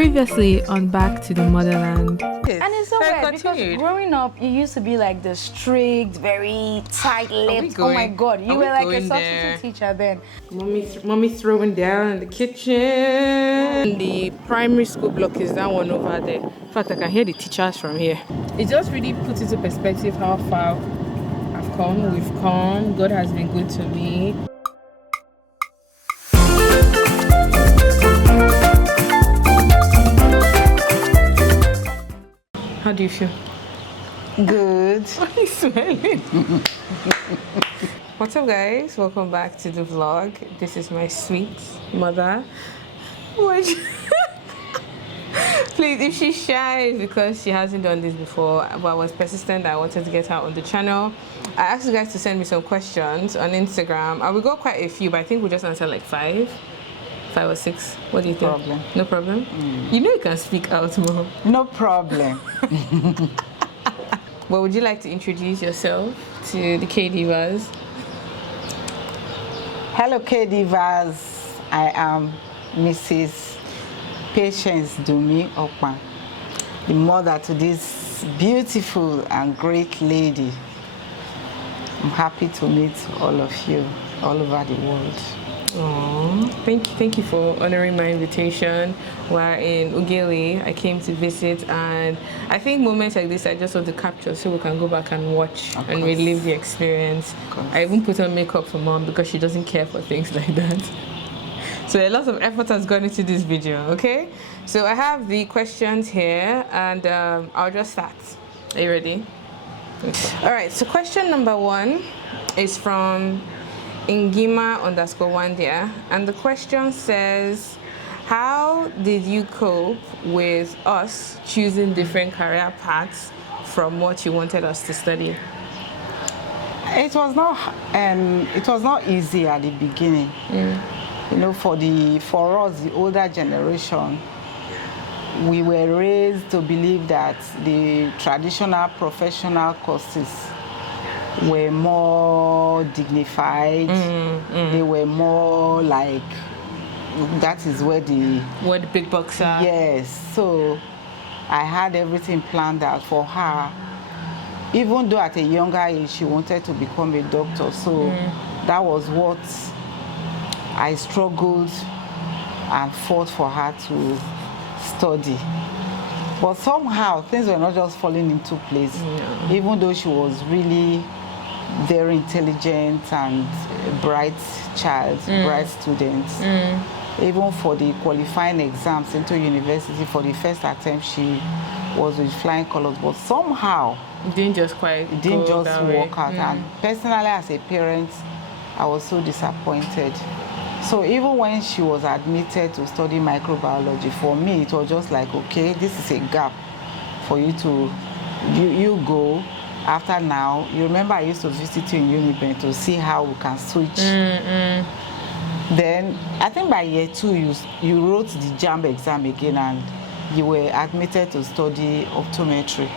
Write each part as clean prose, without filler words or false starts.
Previously on Back to the Motherland. And it's so weird because growing up, you used to be like the strict, very tight-lipped. Oh my God, you were like a substitute teacher then. Mommy's throwing down in the kitchen. The primary school block is that one over there. In fact, I can hear the teachers from here. It just really puts into perspective how far I've come. We've come. God has been good to me. How do you feel? Good. Why are you smiling? What's up, guys? Welcome back to the vlog. This is my sweet mother. Please, if she's shy, it's because she hasn't done this before, but I was persistent. I wanted to get her on the channel. I asked you guys to send me some questions on Instagram. I will go quite a few, but I think we'll just answer like five or six. What do you think? Problem. No problem? You know you can speak out more. No problem. Well, would you like to introduce yourself to the K-Divas? Hello, K-Divas. I am Mrs. Patience Dumi Okpan, the mother to this beautiful and great lady. I'm happy to meet all of you all over the world. Aww. Thank you for honoring my invitation. We're in Ughelli. I came to visit, and I think moments like this I just want to capture so we can go back and watch and relive the experience. I even put on makeup for mom because she doesn't care for things like that. So a lot of effort has gone into this video, okay? So I have the questions here, and I'll just start. Are you ready? Okay. All right, so question number 1 is from Ingima_Wandia, and the question says, how did you cope with us choosing different career paths from what you wanted us to study? It was not easy at the beginning. You know, for us, the older generation, we were raised to believe that the traditional professional courses were more dignified. They were more like, that is where the big bucks are. Yes, so I had everything planned out for her. Even though at a younger age she wanted to become a doctor, so that was what I struggled and fought for her to study. But somehow things were not just falling into place. Even though she was really very intelligent and bright child, bright student. Even for the qualifying exams into university, for the first attempt, she was with flying colors. But somehow it didn't just work out. And personally, as a parent, I was so disappointed. So even when she was admitted to study microbiology, for me it was just like, okay, this is a gap for you to you go. After now, you remember I used to visit you in Uniben to see how we can switch. Then I think by year 2 you wrote the JAMB exam again and you were admitted to study optometry.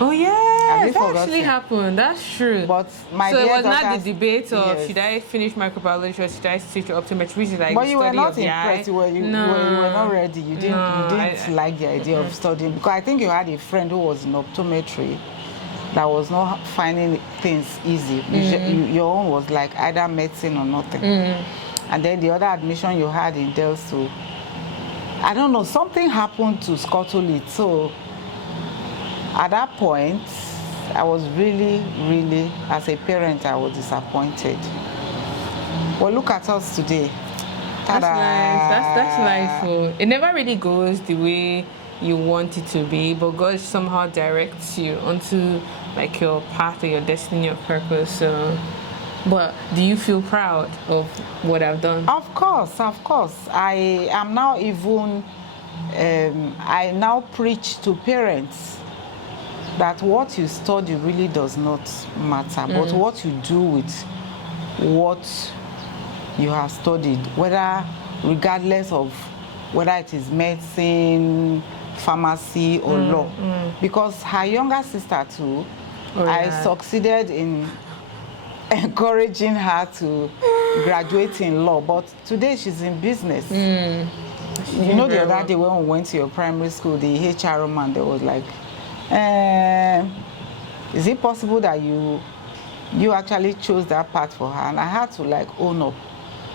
Oh yeah, that actually happened. That's true. But so it was not the debate of should I finish microbiology or should I switch to optometry, which is like. But you were not impressed. You were not ready. You didn't like the idea of studying, because I think you had a friend who was in optometry that was not finding things easy. Your own was like either medicine or nothing. And then the other admission you had in Delso, I don't know, something happened to scuttle it. So at that point, I was really, as a parent, I was disappointed. Well, look at us today. That's nice. That's life. Oh. It never really goes the way you want it to be, but God somehow directs you onto like your path or your destiny or purpose. So, but do you feel proud of what I've done? Of course. I am now even, I now preach to parents that what you study really does not matter, but what you do with what you have studied, regardless of whether it is medicine, pharmacy, or law. Because her younger sister too, I succeeded in encouraging her to graduate in law, but today she's in business. You know, the other day when we went to your primary school, the HR man, there was like, is it possible that you actually chose that path for her? And I had to like own up,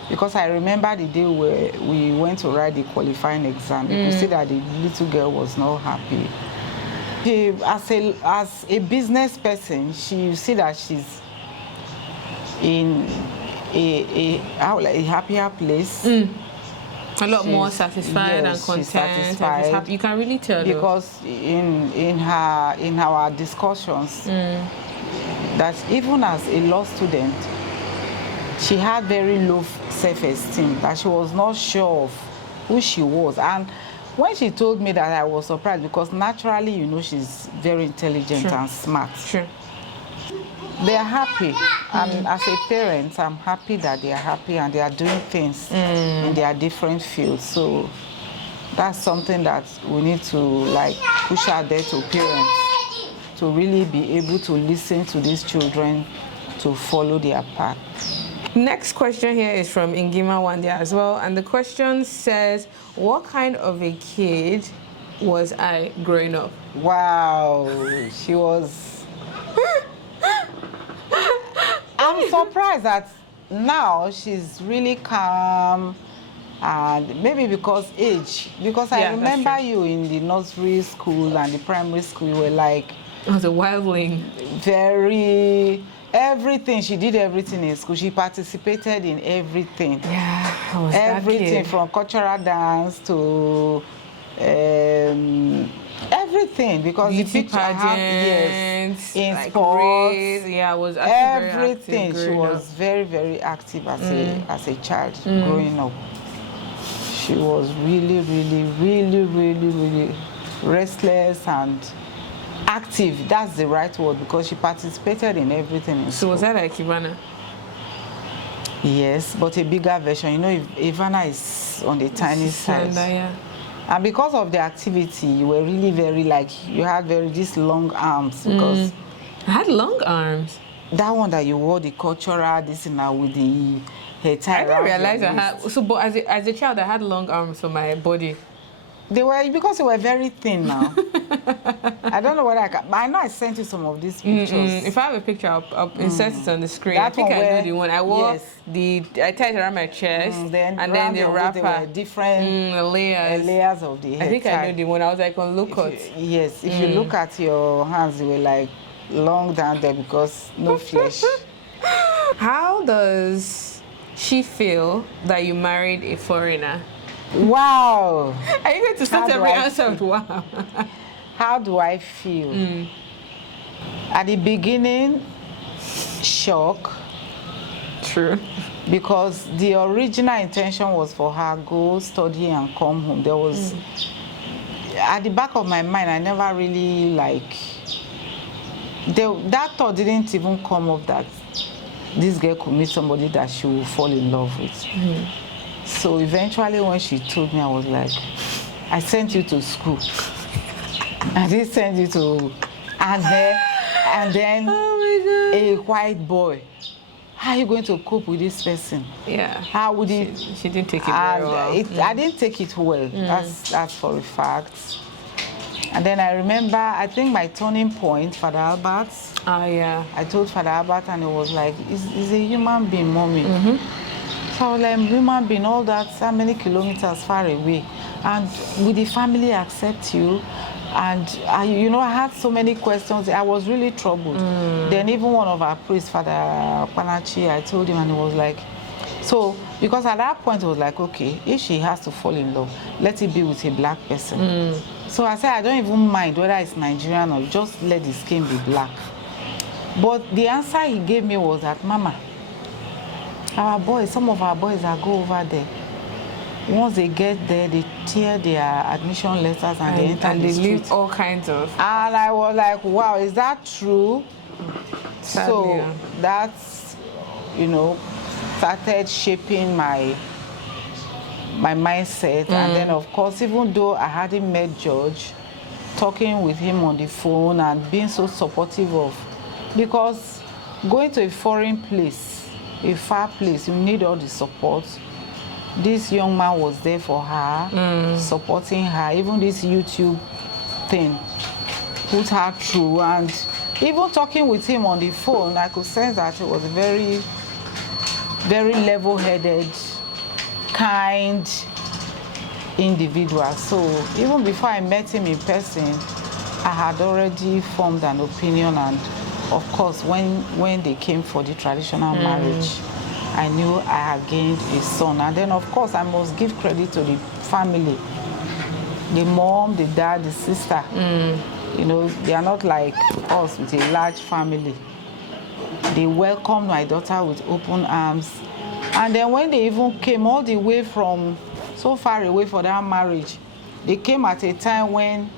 because I remember the day where we went to write the qualifying exam. You could see that the little girl was not happy. She, as a business person, she see that she's in a happier place. A lot more satisfied and content. Satisfied. You can really tell, because in our discussions, that even as a law student, she had very low self-esteem, that she was not sure of who she was. And when she told me that, I was surprised, because naturally, you know, she's very intelligent and smart. They are happy, and as a parent, I'm happy that they are happy and they are doing things in their different fields. So that's something that we need to like push out there to parents, to really be able to listen to these children, to follow their path. Next question here is from Ingima Wandia as well, and the question says, what kind of a kid was I growing up? Wow, she was... I'm surprised that now she's really calm, and maybe because age, because I remember you in the nursery school and the primary school, you were like... I was a wildling. Very... Everything, she did everything in school. She participated in everything. Yeah, I was everything, that kid. From cultural dance to everything, because beauty the picture I have, yes, in like sports, I was everything. Very she was very, very active as a child growing up. She was really, really, really, really, really restless and active. That's the right word, because she participated in everything in school. So was that like Ivana? Yes, but a bigger version. You know, Ivana is on the tiny side. Yeah. And because of the activity, you were really very you had these long arms, because I had long arms. That one that you wore, the cultural, this now with the hair tie. I didn't realize I had. So, but as a child, I had long arms for my body. They were, because they were very thin now. I don't know what I know I sent you some of these pictures. If I have a picture, I'll insert it on the screen. That I think I know the one. I wore I tied it around my chest, and then the wrapper. There were different layers of the hair. I think I know the one. I was like on look-out. Yes, if you look at your hands, they were like long down there because no flesh. How does she feel that you married a foreigner? Wow. Are you going to start every answer with wow? How do I feel? At the beginning, shock. True. Because the original intention was for her go study and come home. There was at the back of my mind, I never really that thought didn't even come up that this girl could meet somebody that she will fall in love with. So eventually when she told me, I was like, I sent you to school. I did send you to, and then oh my God. A white boy. How are you going to cope with this person? Yeah. How would he? She didn't take it very well. I didn't take it well. That's for a fact. And then I remember, I think my turning point, Father Albert. Yeah. I told Father Albert, and it was like, he's a human being, mommy. So I was like, human being, all that, how many kilometers far away, and will the family accept you? And I had so many questions. I was really troubled. Then even one of our priests, Father Panachi, I told him, and he was like, so, because at that point it was like, okay, if she has to fall in love, let it be with a black person. So I said, I don't even mind whether it's Nigerian or just let the skin be black. But the answer he gave me was that, Mama, some of our boys that go over there, once they get there, they tear their admission letters and they enter the street. Leave all kinds of. And I was like, wow, is that true? Sadly, so that's, started shaping my mindset. And then, of course, even though I hadn't met George, talking with him on the phone and being so supportive of, because going to a foreign place, a far place, you need all the support. this young man was there for her, supporting her. Even this YouTube thing put her through, and even talking with him on the phone, I could sense that he was a very, very level-headed, kind individual. So even before I met him in person, I had already formed an opinion, and of course when they came for the traditional marriage, I knew I had gained a son. And then of course I must give credit to the family, the mom, the dad, the sister. You know, they are not like us with a large family. They welcomed my daughter with open arms. And then when they even came all the way from so far away for that marriage, they came at a time when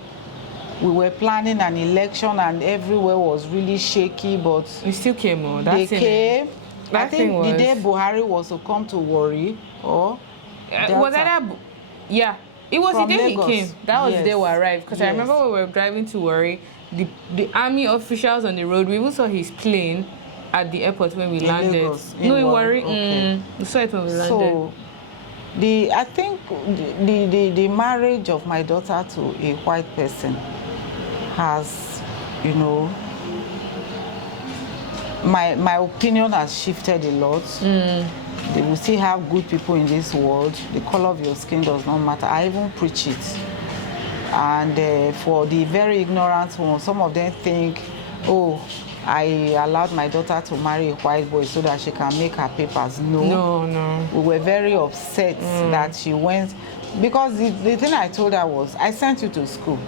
we were planning an election and everywhere was really shaky, but You still came on. they came. I think was the day Buhari was to come to Warri, or was that yeah. It was From the day Lagos. he came. That was the day we Yes. arrived. Because I Yes. remember when we were driving to Warri, the army officials on the road, we even saw his plane at the airport when we landed. Lagos, No, in in Warri, Warri. okay. We saw it when we landed. So, I think the marriage of my daughter to a white person has, you know, my opinion has shifted a lot. They will still have good people in this world. The color of your skin does not matter. I even preach it. And for the very ignorant ones, some of them think, oh, I allowed my daughter to marry a white boy so that she can make her papers. No. We were very upset that she went, because the thing I told her was, I sent you to school.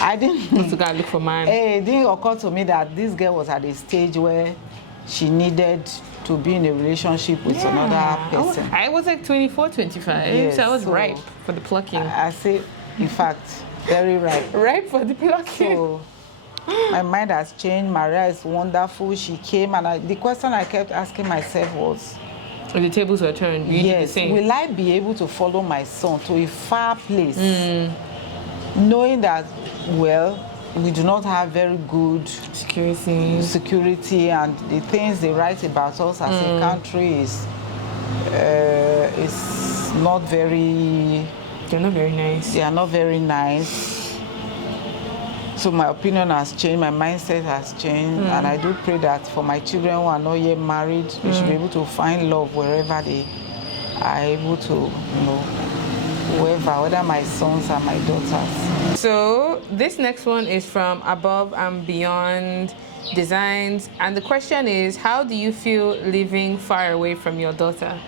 I didn't To go look for man. It didn't occur to me that this girl was at a stage where she needed to be in a relationship with another person. I was like 24, 25. Yes, so I was so ripe for the plucking. I say, in fact, very right. Ripe for the plucking. So my mind has changed. Maria is wonderful. She came, and the question I kept asking myself was, When the tables were turned, you did the yes, same. will I be able to follow my son to a far place, knowing that, well, we do not have very good security, and the things they write about us as a country is not very. They're not very nice. They are not very nice. So my opinion has changed, my mindset has changed, and I do pray that for my children who are not yet married, they should be able to find love wherever they are able to, you know, whoever, whether my sons or my daughters. So this next one is from Above and Beyond Designs, and the question is, how do you feel living far away from your daughter?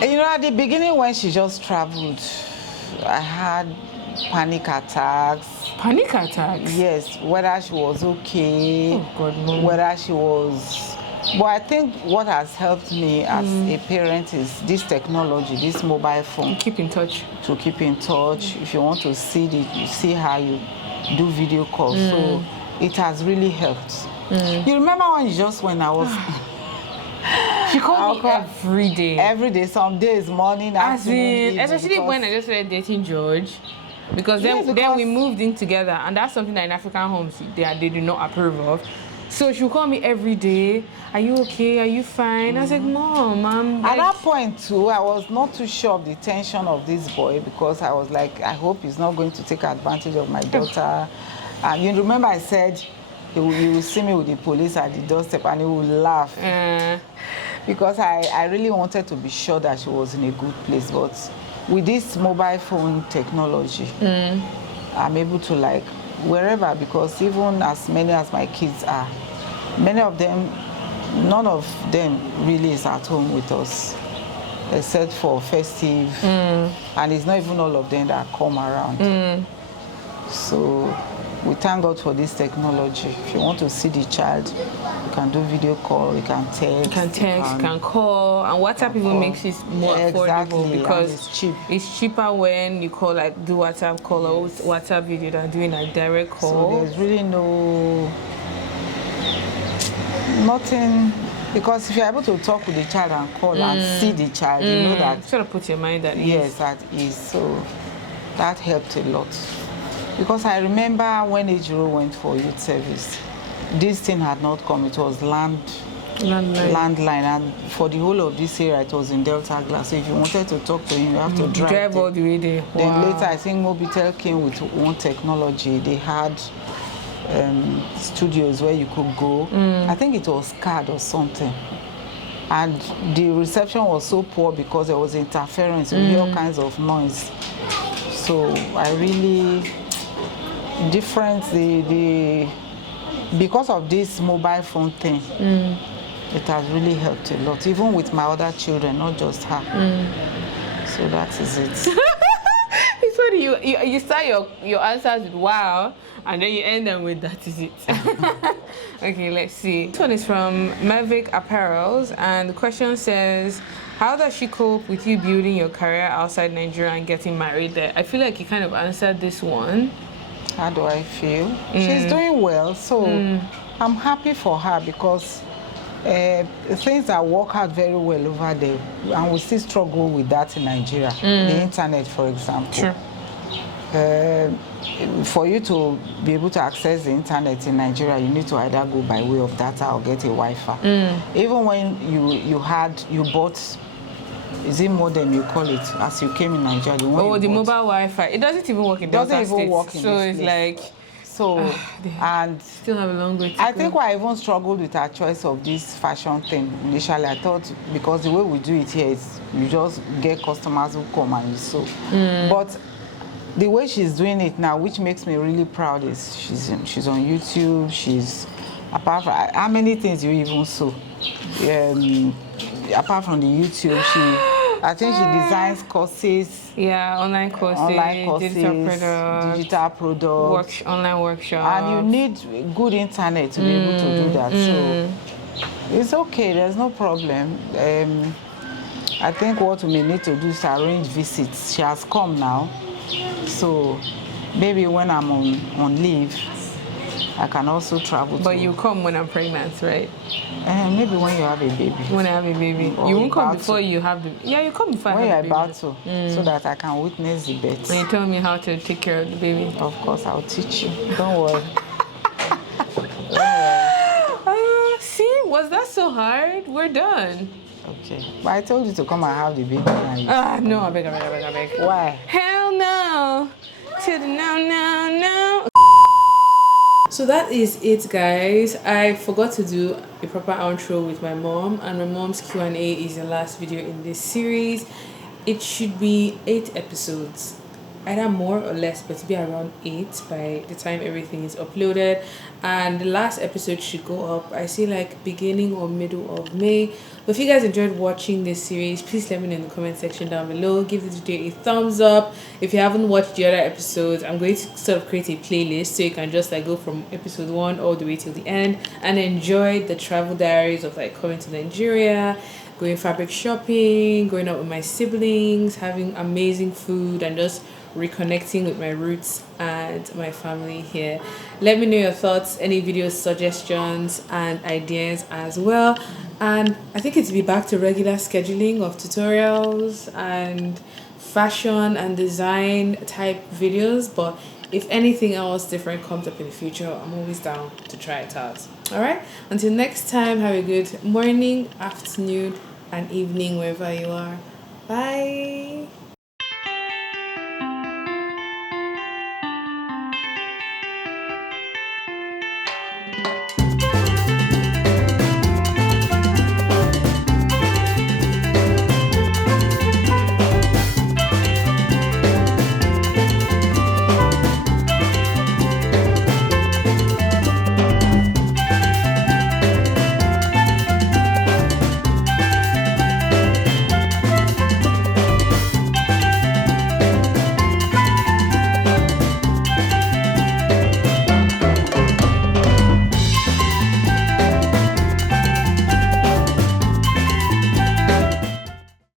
You know, at the beginning when she just traveled, I had panic attacks. Panic attacks? Yes, whether she was okay, Oh God, no. whether she was. But I think what has helped me as a parent is this technology, this mobile phone. Keep in touch. To keep in touch. If you want to see you see how you do video calls. So it has really helped. You remember when you just when I was. She called me every day. Every day, some days, morning, afternoon, evening, especially when I just started dating George. Because then we moved in together, and that's something that in African homes they do not approve of. So she'll call me every day. Are you okay? Are you fine? I was like, Mom, I'm At that point too, I was not too sure of the tension of this boy, because I was like, I hope he's not going to take advantage of my daughter. And you remember I said, you will see me with the police at the doorstep, and he will laugh. Because I really wanted to be sure that she was in a good place. But with this mobile phone technology, I'm able to, like, wherever, because even as many as my kids are, many of them, none of them really is at home with us, except for festive, and it's not even all of them that come around. So we thank God for this technology. If you want to see the child, you can do video call, you can text. You can call, and WhatsApp even makes it more affordable, because it's cheap. It's cheaper when you call, like, do WhatsApp call or WhatsApp video than doing a direct call. So there's really nothing, because if you're able to talk with the child and call and see the child, you know that. Sort of put your mind at ease. Yes, at ease. So that helped a lot. Because I remember when Ejiro went for youth service, this thing had not come. It was land landline, and for the whole of this area it was in Delta Glass. So if you wanted to talk to him, you have to drive all the way there. Then later I think Mobitel came with one technology. They had studios where you could go. I think it was CAD or something. And the reception was so poor because there was interference. You hear all kinds of noise. So I really because of this mobile phone thing, it has really helped a lot, even with my other children, not just her. So that is it. It's funny, you start your answers with wow, and then you end them with that is it. Okay, let's see. This one is from Mavic Apparels, and the question says, how does she cope with you building your career outside Nigeria and getting married there? I feel like you kind of answered this one. How do I feel? She's doing well, so I'm happy for her because things that work out very well over there, and we still struggle with that in Nigeria. The internet, for example. Sure. For you to be able to access the internet in Nigeria, you need to either go by way of data or get a Wi-Fi. Even when you bought, is it modem you call it, as you came in Nigeria? The mobile Wi-Fi. It doesn't even work in Delta States. So it's like... So, and still have a long way to go. I think why I even struggled with our choice of this fashion thing initially. I thought because the way we do it here is you just get customers who come and you sew. But the way she's doing it now, which makes me really proud, is she's on YouTube. She's, apart from how many things you even sew, apart from the YouTube, I think she designs courses. Yeah, online courses, digital products, online workshops. And you need good internet to be able to do that. So it's okay, there's no problem. I think what we may need to do is arrange visits. She has come now. So maybe when I'm on leave, I can also travel. But you come when I'm pregnant, right? Maybe when you have a baby. When I have a baby. You won't come before you have the... Yeah, you come before I have a baby. When you're about to, so that I can witness the birth. And you tell me how to take care of the baby. Of course, I'll teach you. Don't worry. See, was that so hard? We're done. Okay. But I told you to come and have the baby. No, I beg. Why? Hell no. To the no. So that is it, guys. I forgot to do a proper outro with my mom, and my mom's Q&A is the last video in this series. It should be 8 episodes, either more or less, but to be around 8 by the time everything is uploaded. And the last episode should go up, I see, like beginning or middle of May. But if you guys enjoyed watching this series, please let me know in the comment section down below. Give this video a thumbs up. If you haven't watched the other episodes, I'm going to sort of create a playlist so you can just like go from episode 1 all the way till the end and enjoy the travel diaries of like coming to Nigeria, going fabric shopping, going out with my siblings, having amazing food, and just reconnecting with my roots and my family here. Let me know your thoughts, any video suggestions and ideas as well. And I think it's be back to regular scheduling of tutorials and fashion and design type videos, but if anything else different comes up in the future, I'm always down to try it out. All right, until next time, have a good morning, afternoon and evening wherever you are. Bye.